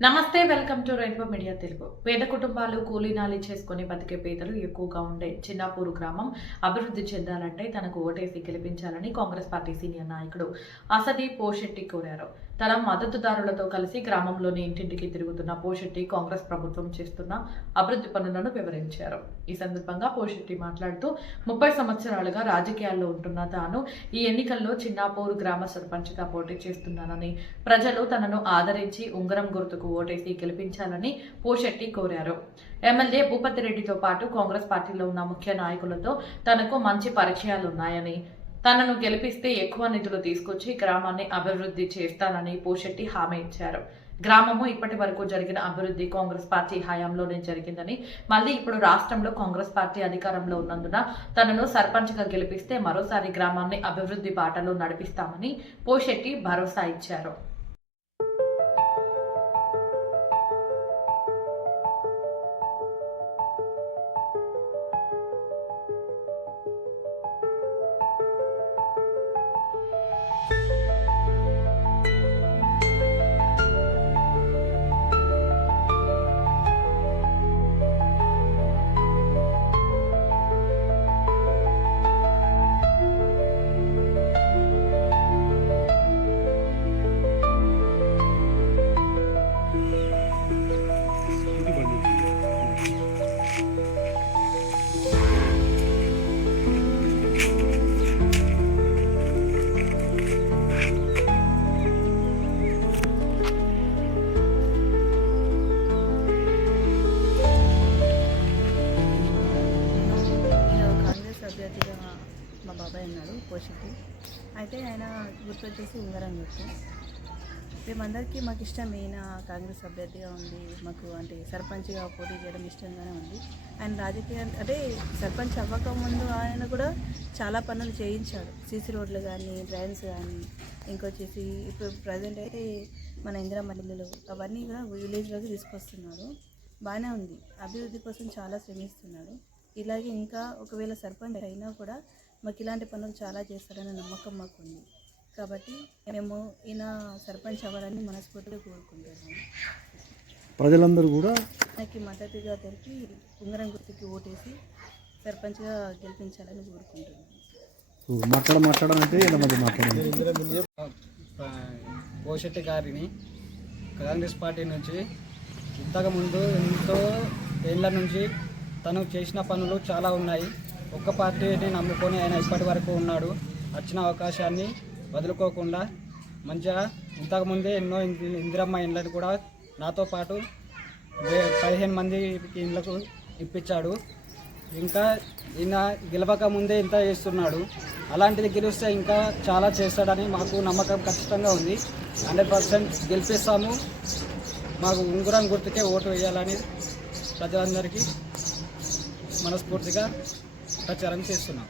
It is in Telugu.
నమస్తే welcome to Rainbow media Telugu. పేద కుటుంబాలు కూలీనాలి చేసుకుని బతికే పేదలు ఎక్కువగా ఉండే చిన్నాపూరు గ్రామం అభివృద్ధి చెందాలంటే తనకు ఓటేసి గెలిపించాలని కాంగ్రెస్ పార్టీ సీనియర్ నాయకుడు అసది పోషెట్టి కోరారు. తన మద్దతుదారులతో కలిసి గ్రామంలోని ఇంటింటికి తిరుగుతున్న పోషెట్టి కాంగ్రెస్ ప్రభుత్వం చేస్తున్న అభివృద్ధి పనులను వివరించారు. ఈ సందర్భంగా పోషెట్టి మాట్లాడుతూ ముప్పై సంవత్సరాలుగా రాజకీయాల్లో ఉంటున్న తాను ఈ ఎన్నికల్లో చిన్నాపూర్ గ్రామ సర్పంచ్గా పోటీ చేస్తున్నానని ప్రజలు తనను ఆదరించి ఉంగరం గుర్తుకు ఓటేసి గెలిపించాలని పోషెట్టి కోరారు. ఎమ్మెల్యే భూపతి రెడ్డితో పాటు కాంగ్రెస్ పార్టీలో ఉన్న ముఖ్య నాయకులతో తనకు మంచి పరిచయాలు ఉన్నాయని తనను గెలిపిస్తే ఎక్కువ నిధులు తీసుకొచ్చి గ్రామాన్ని అభివృద్ధి చేస్తానని పోషెట్టి హామీ ఇచ్చారు. గ్రామము ఇప్పటి వరకు జరిగిన అభివృద్ధి కాంగ్రెస్ పార్టీ హయాంలోనే జరిగిందని మళ్ళీ ఇప్పుడు రాష్ట్రంలో కాంగ్రెస్ పార్టీ అధికారంలో ఉన్నందున తనను సర్పంచ్గా గెలిపిస్తే మరోసారి గ్రామాన్ని అభివృద్ధి బాటలో నడిపిస్తామని పోషెట్టి భరోసా ఇచ్చారు. కాంగ్రెస్ మా బాబాయ్ ఉన్నాడు పోషికి. అయితే ఆయన గుర్తు వచ్చేసి ఉంగరం గుర్తు మేమందరికీ మాకు ఇష్టం ఈయన కాంగ్రెస్ అభ్యర్థిగా ఉంది మాకు అంటే సర్పంచ్గా పోటీ చేయడం ఇష్టంగానే ఉంది. ఆయన రాజకీయ అంటే సర్పంచ్ అవ్వకముందు ఆయన కూడా చాలా పనులు చేయించాడు. సీసీ రోడ్లు కానీ డ్రైన్స్ కానీ ఇంకొచ్చేసి ఇప్పుడు ప్రజెంట్ అయితే మన ఇందిరామల్లిలు అవన్నీ కూడా విలేజ్లోకి తీసుకొస్తున్నారు. బాగానే ఉంది. అభివృద్ధి కోసం చాలా శ్రమిస్తున్నాడు. ఇలాగే ఇంకా ఒకవేళ సర్పంచ్ అయినా కూడా మాకు ఇలాంటి పనులు చాలా చేస్తాడనే నమ్మకం మాకు ఉంది కాబట్టి మేము ఈయన సర్పంచ్ అవ్వాలని మనస్ఫూర్తిగా కోరుకుంటున్నాము. ప్రజలందరూ కూడా ఆయనకి మద్దతుగా తెలిపి ఉంగరం గుర్తుకి ఓటేసి సర్పంచ్గా గెలిపించాలని కోరుకుంటున్నాను మాట్లాడ పోషెట్టి గారిని కాంగ్రెస్ పార్టీ నుంచి ఇంతకుముందు ఎంతో ఏళ్ళ నుంచి తను చేసిన పనులు చాలా ఉన్నాయి. ఒక్క పార్టీని నమ్ముకొని ఆయన ఇప్పటి వరకు ఉన్నాడు. వచ్చిన అవకాశాన్ని వదులుకోకుండా మంచిగా ఇంతకుముందే ఎన్నో ఇందిరమ్మ ఇండ్లను కూడా నాతో పాటు పదిహేను మంది ఇండ్లకు ఇప్పించాడు. ఇంకా ఈయన గెలవక ముందే ఇంత చేస్తున్నాడు. అలాంటిది గెలిస్తే ఇంకా చాలా చేస్తాడని మాకు నమ్మకం ఖచ్చితంగా ఉంది. హండ్రెడ్ పర్సెంట్ గెలిపిస్తాము. మాకు ఉంగురం గుర్తుకే ఓటు వేయాలని ప్రజలందరికీ మనస్ఫూర్తిగా ప్రచారం చేస్తున్నాం.